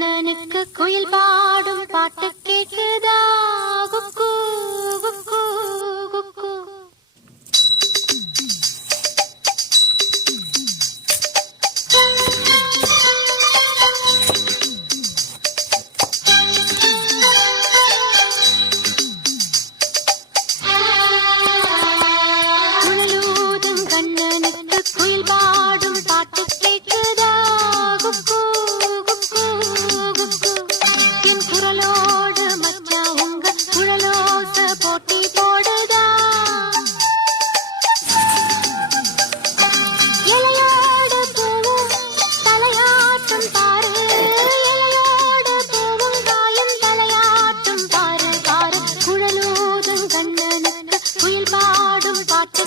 கண்ணனுக்கு குயில் பாடும் பாட்டு கேக்குதா குக்கு குக்கு குக்கு. குழலூதும் கண்ணனுக்கு குயில் பாடும் பாட்டு கேக்குதா குக்கு. போட்டி போடுதா இலையோடு பூவும் தலையாட்டும் பாரு, இலையோடு பூவும் காயும் தலையாட்டும் பாரு பாரு. குழலூதும் கண்ணனுக்கு குயில் பாடும் பாட்டு